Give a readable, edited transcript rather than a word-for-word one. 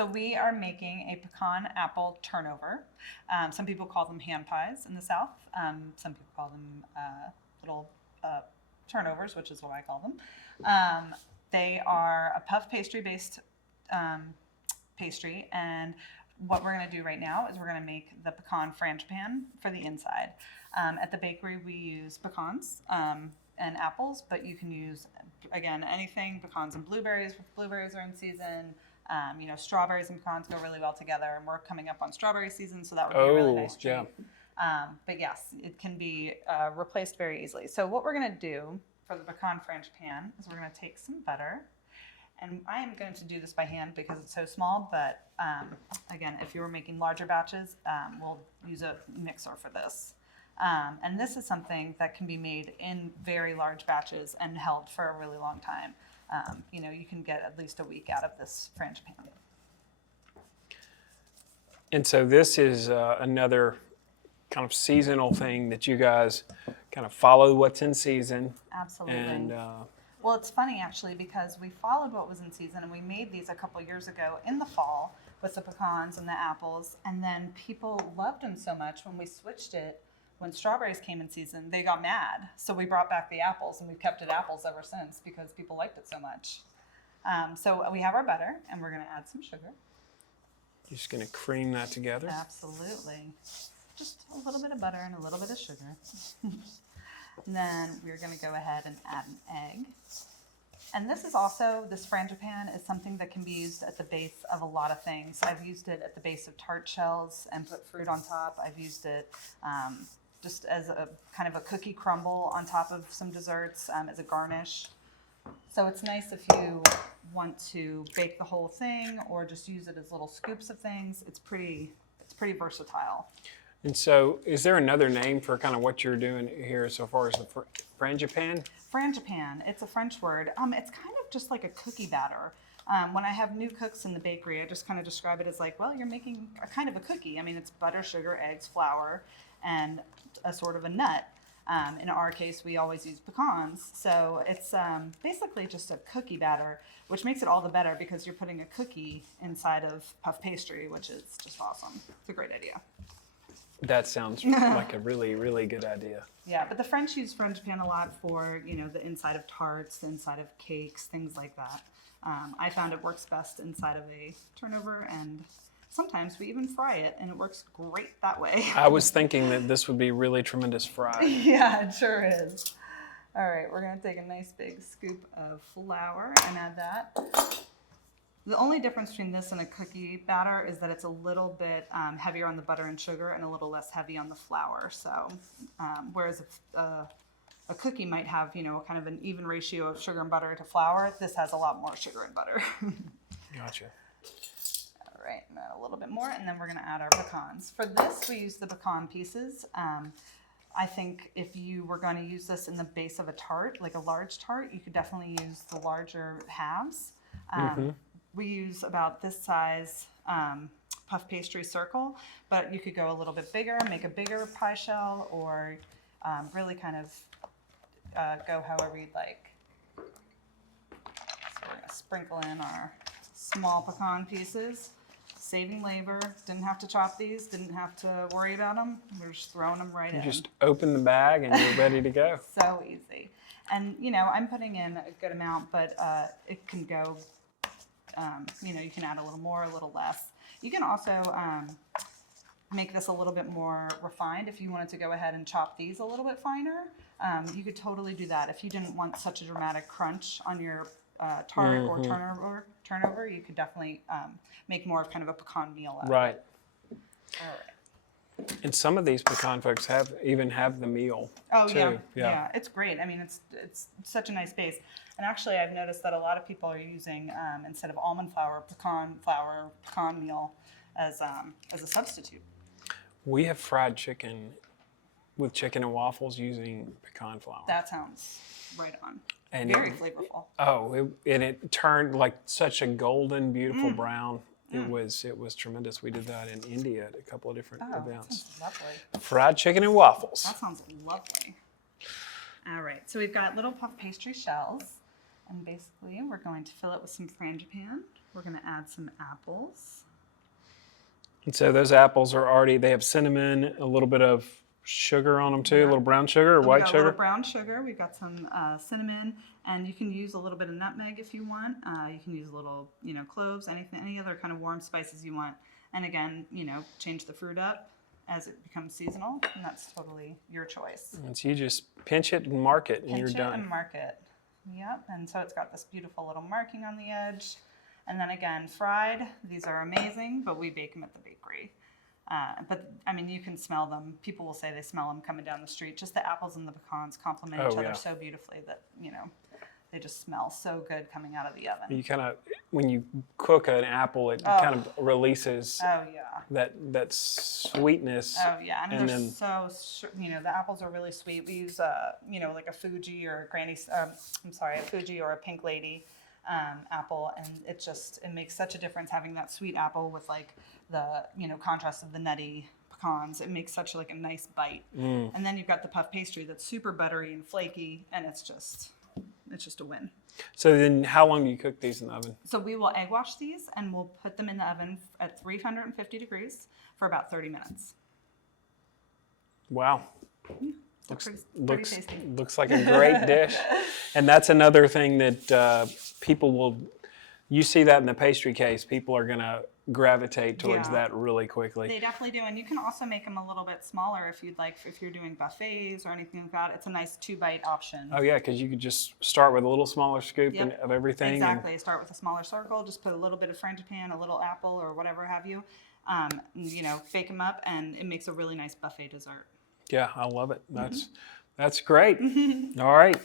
So we are making a pecan apple turnover. Some people call them hand pies in the South. Some people call them little turnovers, which is what I call them. They are a puff pastry based pastry, and what we're going to do right now is we're going to make the pecan frangipan for the inside. At the bakery we use pecans and apples, but you can use, again, anything, pecans and blueberries if blueberries are in season. Strawberries and pecans go really well together, and we're coming up on strawberry season, so that would be a really nice treat. Yeah. But yes, it can be replaced very easily. So what we're going to do for the pecan frangipan is we're going to take some butter, and I am going to do this by hand because it's so small, but again, if you were making larger batches, we'll use a mixer for this. And this is something that can be made in very large batches and held for a really long time. You can get at least a week out of this frangipan. And so this is another kind of seasonal thing that you guys kind of follow what's in season. Absolutely. And well, it's funny actually because we followed what was in season, and we made these a couple years ago in the fall with the pecans and the apples, and then people loved them so much when we switched it. When strawberries came in season, they got mad. So we brought back the apples, and we've kept it apples ever since because people liked it so much. So we have our butter, and we're going to add some sugar. You're just going to cream that together? Absolutely. Just a little bit of butter and a little bit of sugar. And then we're going to go ahead and add an egg. And this frangipan is something that can be used at the base of a lot of things. I've used it at the base of tart shells and put fruit on top. I've used it just as a kind of a cookie crumble on top of some desserts as a garnish. So it's nice if you want to bake the whole thing or just use it as little scoops of things. It's pretty versatile. And so is there another name for kind of what you're doing here so far as the frangipan? Frangipan, it's a French word. It's kind of just like a cookie batter. When I have new cooks in the bakery, I just kind of describe it as like, well, you're making a kind of a cookie. I mean, it's butter, sugar, eggs, flour, and a sort of a nut. In our case, we always use pecans. So it's basically just a cookie batter, which makes it all the better because you're putting a cookie inside of puff pastry, which is just awesome. It's a great idea. That sounds like a really, really good idea. Yeah, but the French use frangipan a lot for, the inside of tarts, the inside of cakes, things like that. I found it works best inside of a turnover, and sometimes we even fry it, and it works great that way. I was thinking that this would be really tremendous fried. Yeah, it sure is. All right, we're going to take a nice big scoop of flour and add that. The only difference between this and a cookie batter is that it's a little bit heavier on the butter and sugar and a little less heavy on the flour. So, whereas a cookie might have, kind of an even ratio of sugar and butter to flour, this has a lot more sugar and butter. Gotcha. All right, and add a little bit more, and then we're going to add our pecans. For this, we use the pecan pieces. I think if you were going to use this in the base of a tart, like a large tart, you could definitely use the larger halves. We use about this size puff pastry circle, but you could go a little bit bigger, make a bigger pie shell, or really kind of go however you'd like. So we're going to sprinkle in our small pecan pieces, saving labor. Didn't have to chop these, didn't have to worry about them. We're just throwing them right in. Just open the bag and you're ready to go. So easy. And, I'm putting in a good amount, but it can go... you can add a little more, a little less. You can also make this a little bit more refined. If you wanted to go ahead and chop these a little bit finer, you could totally do that. If you didn't want such a dramatic crunch on your tart or turnover, you could definitely make more of kind of a pecan meal out of it. All right. And some of these pecan folks even have the meal. Oh, too. Yeah. It's great. I mean, it's such a nice base. And actually, I've noticed that a lot of people are using, instead of almond flour, pecan meal as a substitute. We have fried chicken with chicken and waffles using pecan flour. That sounds right on. And very flavorful. It turned like such a golden, beautiful brown. It was tremendous. We did that in India at a couple of different events. That sounds lovely. Fried chicken and waffles. That sounds lovely. All right, so we've got little puff pastry shells, and basically we're going to fill it with some frangipan. we're going to add some apples. And so those apples are already, they have cinnamon, a little bit of sugar on them too, a little brown sugar or So white we got a sugar. little brown sugar. We've got some cinnamon, and you can use a little bit of nutmeg if you want. You can use a little, cloves, anything, any other kind of warm spices you want. And again, change the fruit up as it becomes seasonal, and that's totally your choice. And so you just pinch it and mark it, and you're Pinch it done. and mark it. Yep, and so it's got this beautiful little marking on the edge. And then again, fried, these are amazing, but we bake them at the bakery. But I mean, you can smell them. People will say they smell them coming down the street. Just the apples and the pecans complement each other so beautifully that, they just smell so good coming out of the oven. You kind of, when you cook an apple, it kind of releases that sweetness. Oh yeah, and they're then, the apples are really sweet. We use like a Fuji or a Fuji or a Pink Lady apple, and it makes such a difference having that sweet apple with like the contrast of the nutty pecans. It makes such like a nice bite. And then you've got the puff pastry that's super buttery and flaky, and it's just a win. So then how long do you cook these in the oven? So we will egg wash these, and we'll put them in the oven at 350 degrees for about 30 minutes. Wow. Pretty tasty. Looks like a great dish. And that's another thing that people will, you see that in the pastry case, people are going to gravitate towards that really quickly. They definitely do. And you can also make them a little bit smaller if you'd like, if you're doing buffets or anything like that. It's a nice 2-bite option. Oh yeah, because you could just start with a little smaller scoop of everything. Exactly. Start with a smaller circle, just put a little bit of frangipane, a little apple or whatever have you. Bake them up, and it makes a really nice buffet dessert. Yeah, I love it. That's great. All right.